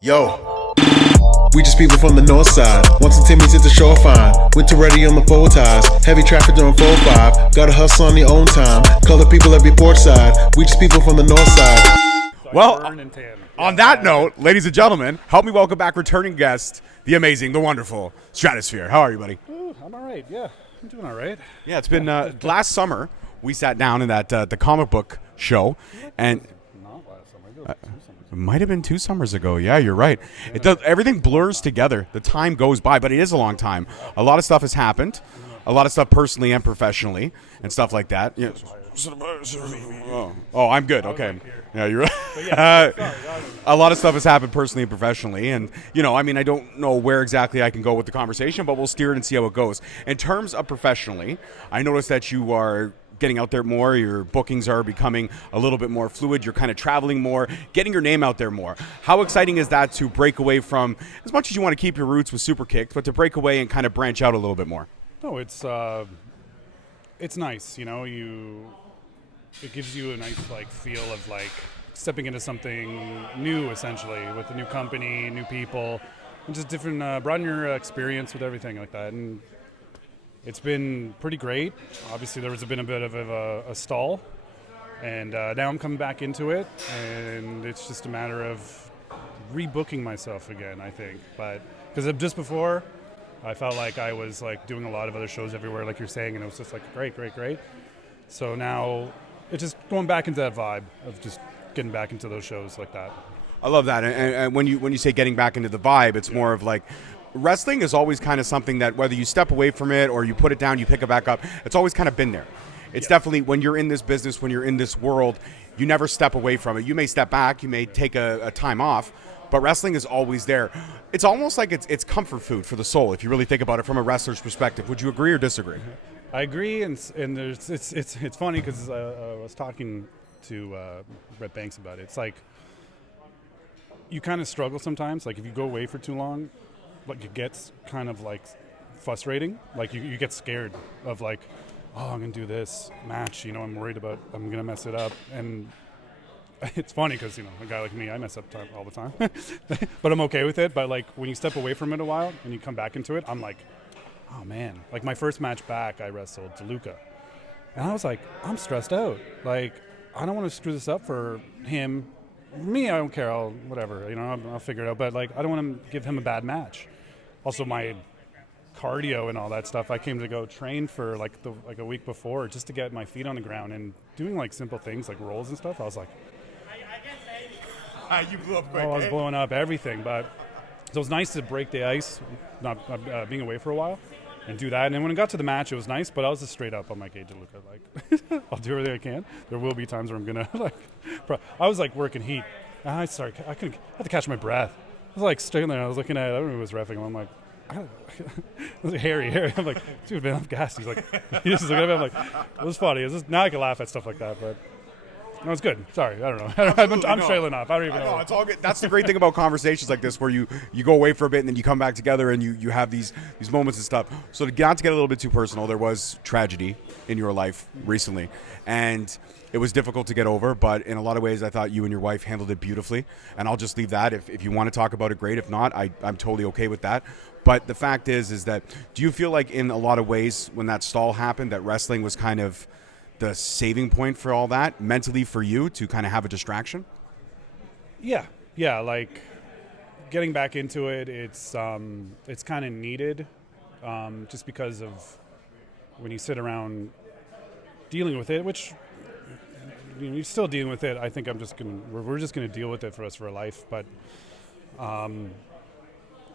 Yo, we just people from the north side. Once and Timmy's at the shore fine. Winter ready on the four ties. Heavy traffic during 4-5. Gotta hustle on your own time. Color people every port side. We just people from the north side. Well, on that note, ladies and gentlemen, help me welcome back returning guest, the amazing, the wonderful StratosfEAR. How are you, buddy? Ooh, I'm all right. Yeah, I'm doing all right. Yeah, it's been last summer. We sat down in that the comic book show, and Not last summer. I think it was 2 summers it might have been 2 summers ago. Yeah, you're right. It does. Everything blurs together. The time goes by, but it is a long time. A lot of stuff has happened. A lot of stuff personally and professionally and stuff like that. Yeah. Oh, I'm good. Okay. Yeah, you're right. A lot of stuff has happened personally and professionally, and I don't know where exactly I can go with the conversation, but we'll steer it and see how it goes. In terms of professionally, I noticed that you are getting out there more. Your bookings are becoming a little bit more fluid. You're kind of traveling more, getting your name out there more. How exciting is that to break away from, as much as you want to keep your roots with Super Kicks, but to break away and kind of branch out a little bit more? No, it's nice. It gives you a nice feel of stepping into something new, essentially, with a new company, new people, and just different. Broaden your experience with everything like that, and it's been pretty great. Obviously, there was been a bit of a stall, and now I'm coming back into it, and it's just a matter of rebooking myself again, I think. But because just before, I felt like I was doing a lot of other shows everywhere, like you're saying, and it was just great. So now it's just going back into that vibe of just getting back into those shows like that. I love that. And when you say getting back into the vibe, it's more of wrestling is always kind of something that whether you step away from it or you put it down, you pick it back up, it's always kind of been there. It's definitely, when you're in this business, when you're in this world, you never step away from it. You may step back, you may take a time off, but wrestling is always there. It's almost like it's comfort food for the soul, if you really think about it from a wrestler's perspective. Would you agree or disagree? I agree, and there's it's funny because I was talking to Brett Banks about it. It's you kind of struggle sometimes. If you go away for too long, it gets kind of frustrating. You get scared of oh, I'm gonna do this match. I'm worried about I'm gonna mess it up, and it's funny because a guy like me, I mess up all the time, but I'm okay with it. But when you step away from it a while and you come back into it, I'm oh man, my first match back, I wrestled DeLuca, and I was I'm stressed out. I don't want to screw this up for him. For me, I don't care. I'll figure it out. But I don't want to give him a bad match. Also, my cardio and all that stuff. I came to go train for a week before just to get my feet on the ground and doing simple things like rolls and stuff. I was You blew up quick. I was blowing up everything. But so it was nice to break the ice, not being away for a while, and do that. And then when it got to the match, it was nice, but I was just straight up on my cage to look at I'll do everything I can. There will be times where I'm gonna I was working heat. I had to catch my breath. I was straight there. I was looking at I don't know who was reffing. I'm I was Harry. I'm dude, man, I'm gassed. He's he's just looking at me. I'm it was funny. It was just, now I can laugh at stuff like that, but. No, it's good. Sorry, I don't know. I'm trailing off. I don't even know. No, it's all good. That's the great thing about conversations like this, where you go away for a bit and then you come back together and you have these moments and stuff. So to get a little bit too personal, there was tragedy in your life recently, and it was difficult to get over. But in a lot of ways, I thought you and your wife handled it beautifully. And I'll just leave that. If you want to talk about it, great. If not, I'm totally okay with that. But the fact is that do you feel in a lot of ways when that stall happened that wrestling was kind of the saving point for all that mentally for you to kind of have a distraction? Yeah, getting back into it, it's kind of needed, just because of when you sit around dealing with it, which you're still dealing with it. I think we're just gonna deal with it for life, but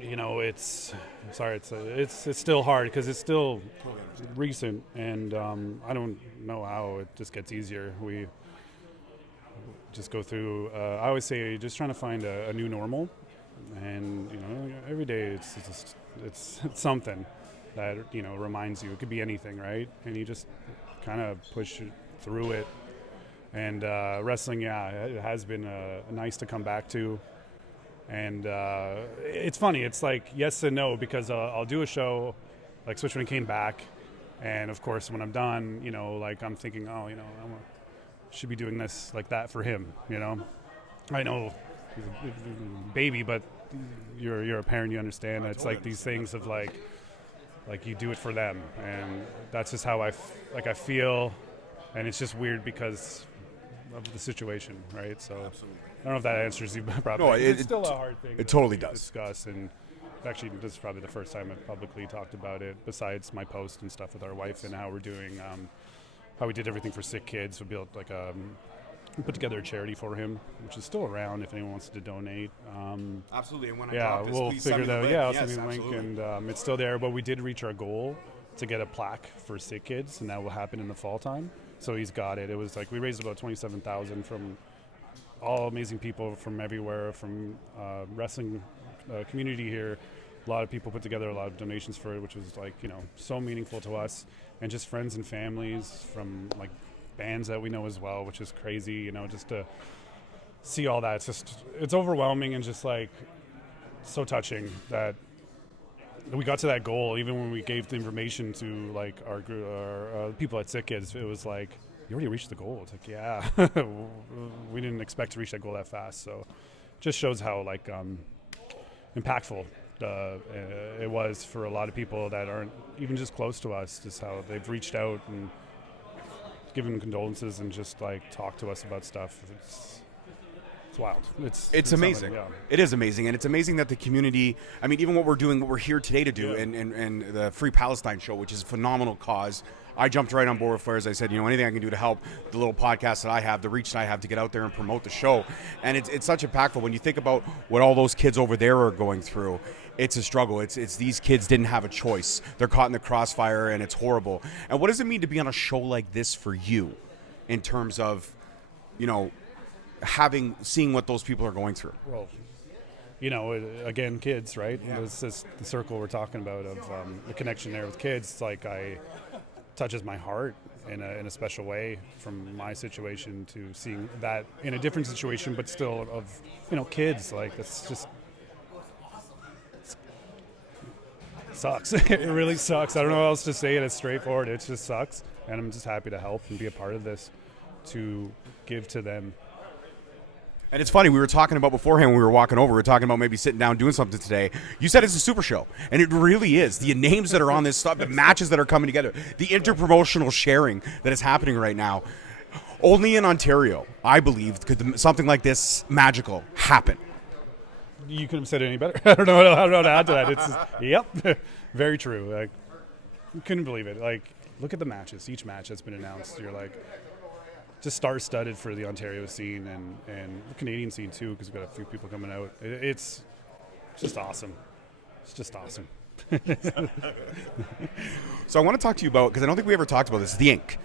it's still hard because it's still recent, and I don't know how it just gets easier. We just go through. I always say, just trying to find a new normal, and every day it's something that reminds you. It could be anything, right? And you just kind of push through it. And wrestling, it has been nice to come back to. And it's funny. It's yes and no, because I'll do a show like Switch when it came back, and of course when I'm done, I'm thinking, I should be doing this like that for him. I know he's a baby, but you're a parent, you understand. It's like these things of like you do it for them, and that's just how I feel, and it's just weird because of the situation, right? So Absolutely. I don't know if that answers you probably. No, it's still a hard thing. It totally to does. discuss, and actually, this is probably the first time I've publicly talked about it, besides my post and stuff with our wife and how we're doing, how we did everything for sick kids. We built we put together a charity for him, which is still around if anyone wants to donate. Absolutely. And when I Yeah, drop this, we'll please figure send me that the out. link. Yeah, I'll Yes, send you the link, absolutely. and it's still there. But we did reach our goal to get a plaque for sick kids, and that will happen in the fall time. So he's got it. It was like we raised about $27,000 from all amazing people from everywhere, from wrestling community here. A lot of people put together a lot of donations for it, which was like, so meaningful to us, and just friends and families from like bands that we know as well, which is crazy, just to see all that. It's overwhelming and just like so touching that we got to that goal. Even when we gave the information to like our people at Sick Kids, it was like, you already reached the goal. It's like, yeah, we didn't expect to reach that goal that fast. So it just shows how like impactful it was for a lot of people that aren't even just close to us, just how they've reached out and given condolences and just like talked to us about stuff. It's wild. It's amazing. Yeah. It is amazing, and it's amazing that the community. I mean, even what we're doing, what we're here today to do, and the Free Palestine show, which is a phenomenal cause. I jumped right on board with Flares. I said, anything I can do to help the little podcast that I have, the reach that I have to get out there and promote the show. And it's such impactful when you think about what all those kids over there are going through. It's a struggle. It's these kids didn't have a choice. They're caught in the crossfire, and it's horrible. And what does it mean to be on a show like this for you, in terms of, seeing what those people are going through? Well, again, kids, right? Yeah. This is the circle we're talking about of the connection there with kids. It's like touches my heart in a special way from my situation to seeing that in a different situation, but still of kids. Like it's just sucks. It really sucks. I don't know how else to say it. It's straightforward. It just sucks, and I'm just happy to help and be a part of this, to give to them. And it's funny, we were talking about beforehand when we were walking over, we were talking about maybe sitting down doing something today. You said it's a super show, and it really is. The names that are on this stuff, the matches that are coming together, the interpromotional sharing that is happening right now. Only in Ontario, I believe, could something like this magical happen. You couldn't have said it any better. I don't know how to add to that. It's yep, very true. Like, couldn't believe it. Like, look at the matches. Each match that's been announced, you're like, just star-studded for the Ontario scene and the Canadian scene too, because we've got a few people coming out. It's just awesome. It's just awesome. So I want to talk to you about, because I don't think we ever talked about this, the ink.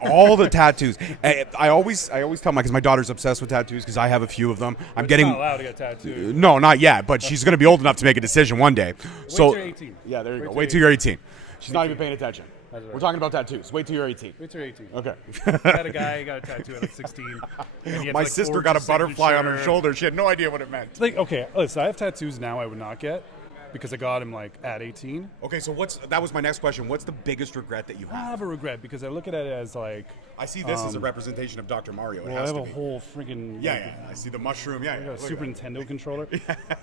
All the tattoos. I always tell because my daughter's obsessed with tattoos because I have a few of them. I'm getting not allowed to get tattooed. No, not yet, but she's going to be old enough to make a decision one day. Wait So till you're 18. Yeah, there you go. Wait Wait till till you're 18. She's not even paying attention. That's right. We're talking about tattoos. Wait till you're 18. Wait till you're 18. Okay. I had a guy got a tattoo at like 16. And he had My like sister forged got a his butterfly on her signature. shoulder. She had no idea what it meant. Like, okay, listen, I have tattoos now I would not get because I got him like at 18. Okay, so that was my next question. What's the biggest regret that you I have? have a regret because I look at it as like, I see this as a representation of Dr. Mario. It well, I has have to a be. whole freaking Yeah. I see the mushroom. Yeah. I got a look Super at that. Nintendo controller.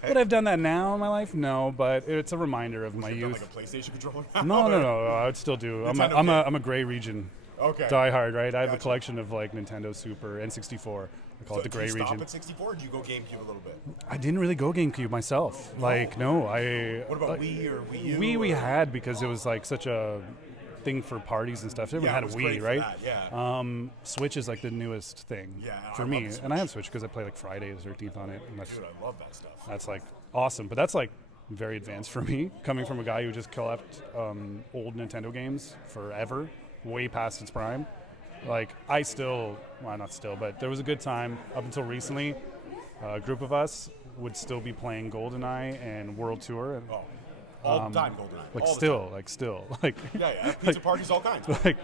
Would I've done that now in my life? No, but it's a reminder of my You've done, youth. like a PlayStation controller? No, I would still do. I'm a gray region. Okay. Die hard, right? I have a Gotcha. collection of like Nintendo Super, N64. I call it the gray do you region. stop at 64 or do you go GameCube a little bit? I didn't really go GameCube myself. Like, no, I. What about like, Wii or Wii U? Wii we had because it was like such a thing for parties and stuff. Everyone Yeah, had it a was Wii, great for right? that, yeah. Switch is like the newest thing Yeah, I for love me, the and I have Switch because I play like Friday the 13th on it. And Dude, I love that stuff. that's like awesome, but that's like very advanced for me, coming from a guy who just collects old Nintendo games forever, way past its prime. Like, I still, well, not still, but there was a good time up until recently. A group of us would still be playing GoldenEye and World Tour. And, All the time, GoldenEye. like, All the still, like, still. Like, Yeah. Pizza parties, all kinds. like,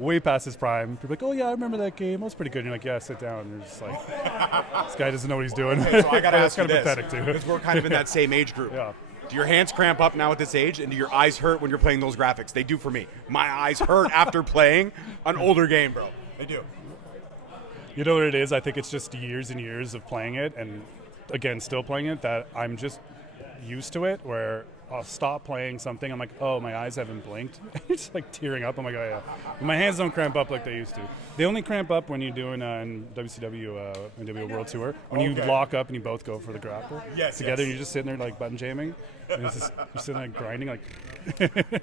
way past his prime. People are like, oh, yeah, I remember that game. It was pretty good. And you're like, yeah, sit down. And you're just like, this guy doesn't know what he's doing. Okay, so I got to ask you kind of this, pathetic, too. because we're kind of in that same age group. Yeah. Do your hands cramp up now at this age, and do your eyes hurt when you're playing those graphics? They do for me. My eyes hurt after playing an older game, bro. They do. You know what it is? I think it's just years and years of playing it, and again, still playing it, that I'm just used to it, where I'll stop playing something, I'm like, oh, my eyes haven't blinked. It's like tearing up. I'm like, oh yeah. My hands don't cramp up like they used to. They only cramp up when you're doing in WCW, NWO World Tour, when you lock up and you both go for the grapple together, and you're just sitting there like button jamming, and it's just, you're sitting there grinding like.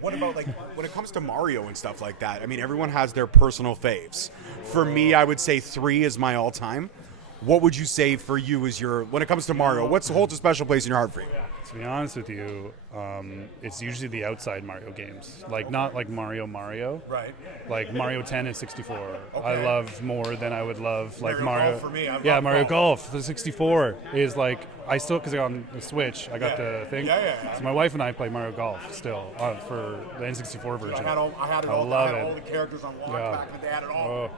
What about like when it comes to Mario and stuff like that? I mean, everyone has their personal faves. For me, I would say 3 is my all-time. What would you say for you is your, when it comes to Mario, what holds a special place in your heart for you? To be honest with you, it's usually the outside Mario games, like not like Mario, Right. like Mario 10 and 64. Okay. I love more than I would love like Mario. Golf for me. I Yeah, love Mario golf. Golf. The 64 is like, I still, because on the Switch, I got the thing. Yeah. So my wife and I play Mario Golf still for the N64 version. I had all the characters on lock back in the day. I had it all.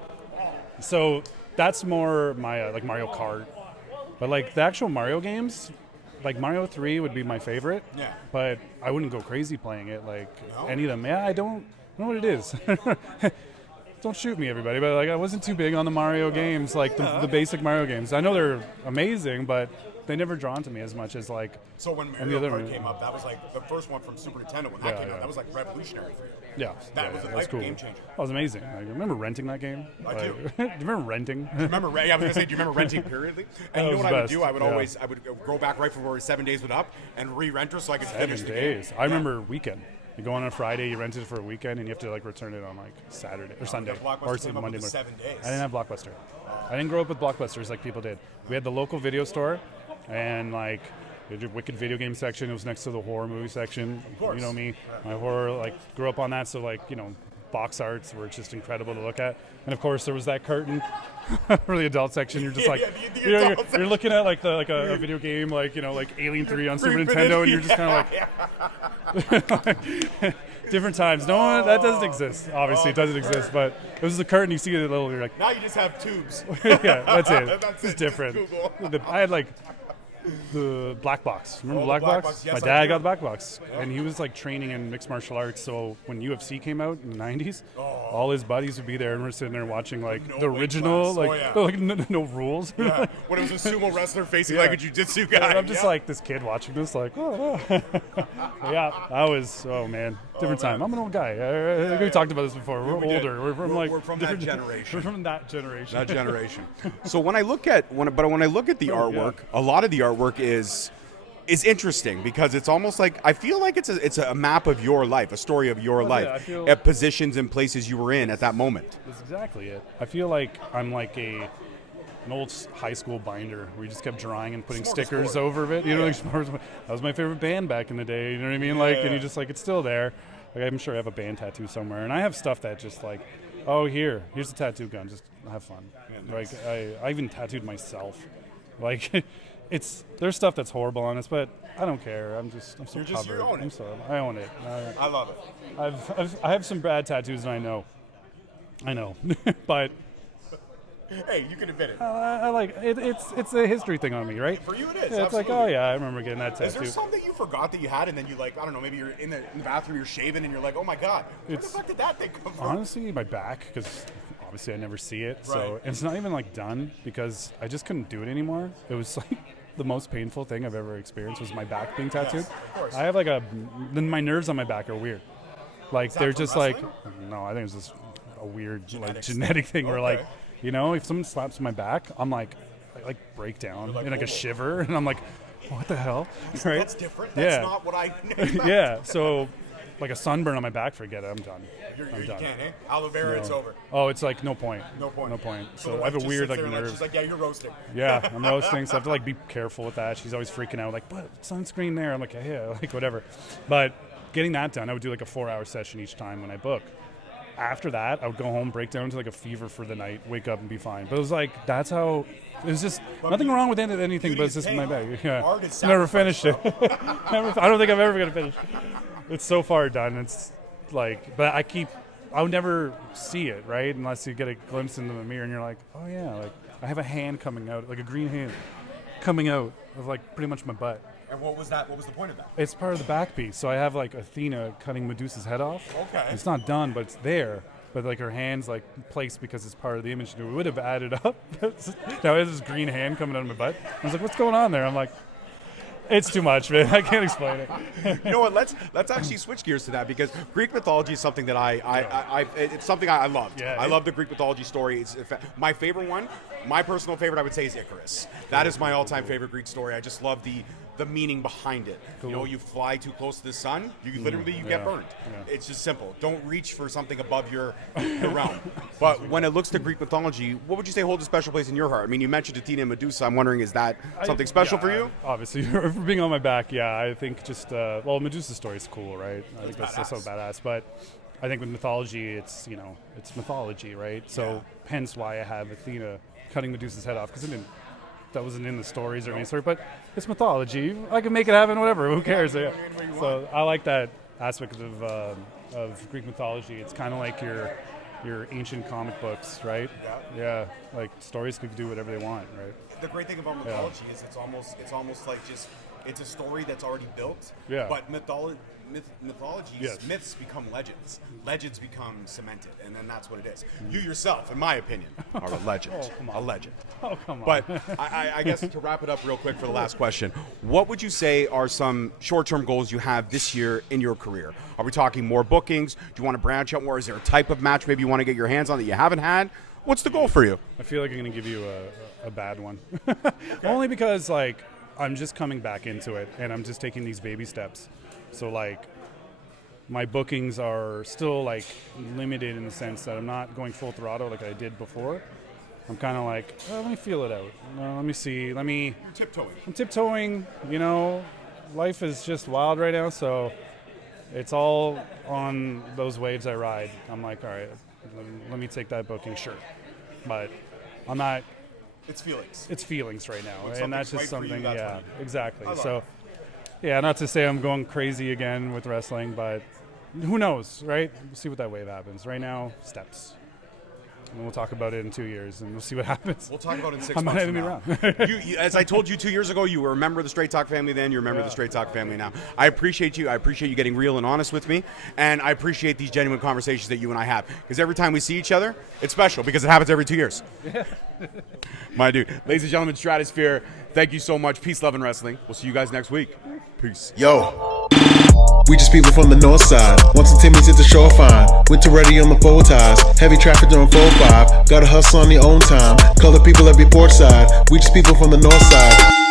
So that's more my like Mario Kart, but like the actual Mario games, like Mario 3 would be my favorite. Yeah. But I wouldn't go crazy playing it like No? any of them. Yeah, I don't know what it is. Don't shoot me, everybody. But like I wasn't too big on the Mario games, like the basic Mario games. I know they're amazing, but they never drawn to me as much as like. So when any other Mario Kart came up, that was like the first one from Super Nintendo. When that came out, that was like revolutionary for you. Yeah, That was that's a cool. game changer. That was amazing. I remember renting that game. I do. Do you remember renting? Remember, yeah, I was gonna say, do you remember renting periodly? And you know was what the I would best. do? I would Yeah. always, I would go back right before 7 days would up and re-rent her so I could finish 7 the days. game. I remember weekend. You go on a Friday, you rent it for a weekend, and you have to like return it on like Saturday or Sunday Blockbuster or came up Monday with the morning. 7 days. I didn't have Blockbuster. I didn't grow up with Blockbusters like people did. We had the local video store, and like the Wicked video game section. It was next to the horror movie section. Of course. You know me, my horror like grew up on that. So like box arts were just incredible to look at. And of course there was that curtain for the adult section. You're just like you're looking at like a video game like like Alien 3 on Super Nintendo, and you're just kind of like different times. No, that doesn't exist. Obviously, it doesn't exist. But it was the curtain. You see it a little. You're like, now you just have tubes. yeah, that's it. That's It's it. different. Google. I had like the black box. Remember Oh, black the black box? box. Yes, My I dad do. got the black box, and he was like training in mixed martial arts. So when UFC came out in the '90s, all his buddies would be there, and we're sitting there watching like No the weight original, class. like Oh, like no rules. Yeah. When it was a sumo wrestler facing Yeah. like a jiu-jitsu guy. And I'm just like this kid watching this, like, oh. Yeah, I was, oh man, different time. I'm an old guy. We talked about this before. We're we did. older. We're from We're from that generation. We're from that generation. That generation. So when I look at when I look at the artwork, a lot of the artwork is interesting because it's almost like I feel like it's a map of your life, a story of your life, I feel- at positions and places you were in at that moment. That's exactly it. I feel like I'm like an old high school binder where you just kept drawing and putting stickers Smorgasbord. over it. You know, like, that was my favorite band back in the day. You know what I mean? Like, and you just like it's still there. Like, I'm sure I have a band tattoo somewhere, and I have stuff that just like, oh, here's a tattoo gun. Just have fun. Like I even tattooed myself. Like. There's stuff that's horrible on us, but I don't care. I'm so You covered. own it. I own it. I love it. I have some bad tattoos, and I know, but Hey, you can admit it. I like it. It's a history thing on me, right? For you, it is. Yeah, it's like, absolutely. oh yeah, I remember getting that Is tattoo. there something you forgot that you had, and then you like, I don't know, maybe you're in the bathroom, you're shaving, and you're like, oh my god, where the It's- fuck did that thing come from? Honestly, my back, because obviously I never see it, so Right. it's not even like done because I just couldn't do it anymore. It was like the most painful thing I've ever experienced was my back being tattooed. of course. I have like then my nerves on my back are weird. Like they're from just like wrestling? no, I think it's just a weird Genetics. genetic thing where Okay. like if someone slaps my back, I'm like I break down in like "Oh." a shiver, and I'm like, what the hell? Right? That's different. That's Yeah. not what I. Yeah. So like a sunburn on my back, forget it. I'm done. I'm You done. can't, eh? Aloe vera, it's over. Oh, it's like no point. No point. No point. the So I wife have a just weird sits like there and nerve. she's like, yeah, you're roasting. Yeah, I'm roasting, so I have to like be careful with that. She's always freaking out, like, "What sunscreen there?" I'm like, "Yeah, like whatever." But getting that done, I would do like a 4-hour session each time when I book. After that, I would go home, break down to like a fever for the night, wake up and be fine. But it was like that's how. It was just nothing wrong with anything, but it's just my bag. Yeah, Art is never finished it. I don't think I'm ever gonna finish. It's so far done. It's like, but I'll never see it, right? Unless you get a glimpse into the mirror and you're like, oh yeah, like I have a hand coming out, like a green hand coming out of like pretty much my butt. And what was that? What was the point of that? It's part of the back piece. So I have like Athena cutting Medusa's head off. Okay. It's not done, but it's there. but like her hand's like placed because it's part of the image. We would have added up. Now it has this green hand coming out of my butt. I was like, what's going on there? I'm like, it's too much, man. I can't explain it. You know what? Let's actually switch gears to that, because Greek mythology is something that it's something I loved. Yeah, I love the Greek mythology story. It's my favorite one. My personal favorite, I would say, is Icarus. That is my all-time favorite Greek story. I just love the meaning behind it. Cool. You know, you fly too close to the sun, you literally get burned. Yeah. It's just simple. Don't reach for something above your realm. But when it looks to Greek mythology, what would you say holds a special place in your heart? I mean, you mentioned Athena and Medusa. I'm wondering, is that something special for you? Obviously, for being on my back, yeah. I think just Medusa's story is cool, right? I think that's so badass. But I think with mythology, it's it's mythology, right? So hence why I have Athena cutting Medusa's head off, because that wasn't in the stories or any sort. But it's mythology. I can make it happen, whatever. Who cares? Yeah. So I like that aspect of Greek mythology. It's kind of like your ancient comic books, right? Yeah. Like stories could do whatever they want, right? The great thing about mythology is it's almost like just it's a story that's already built. Yeah. But myths become legends. Legends become cemented, and then that's what it is. You yourself, in my opinion, are a legend. A legend. Oh, come on. But I guess to wrap it up real quick for the last question, what would you say are some short-term goals you have this year in your career? Are we talking more bookings? Do you want to branch out more? Is there a type of match maybe you want to get your hands on that you haven't had? What's the goal for you? I feel like I'm going to give you a bad one. Only because, like, I'm just coming back into it, and I'm just taking these baby steps. So, like, my bookings are still, like, limited in the sense that I'm not going full throttle like I did before. I'm kind of like, let me feel it out. Let me see. You're tiptoeing. I'm tiptoeing. Life is just wild right now, so it's all on those waves I ride. I'm like, all right, let me take that booking, sure. But I'm not. It's feelings. It's feelings right now, when and that's just right for you, something. that's Yeah, when you- exactly. I love So, it. yeah, not to say I'm going crazy again with wrestling, but who knows, right? We'll see what that wave happens. Right now, steps. And we'll talk about it in 2 years, and we'll see what happens. We'll talk about it in 6 I might months even from be now. You, as I told you 2 years ago, you were a member of the Straight Talk family then. You're a member of the Straight Talk family now. I appreciate you. I appreciate you getting real and honest with me. And I appreciate these genuine conversations that you and I have. Because every time we see each other, it's special because it happens every 2 years. My dude. Ladies and gentlemen, StratosfEAR, thank you so much. Peace, love, and wrestling. We'll see you guys next week. Peace. Yo, we just people from the north side. Once the Timmy's hit the shore fine. Winter ready on the full ties. Heavy traffic during 4-5. Gotta hustle on the own time. Color people every port side. We just people from the north side.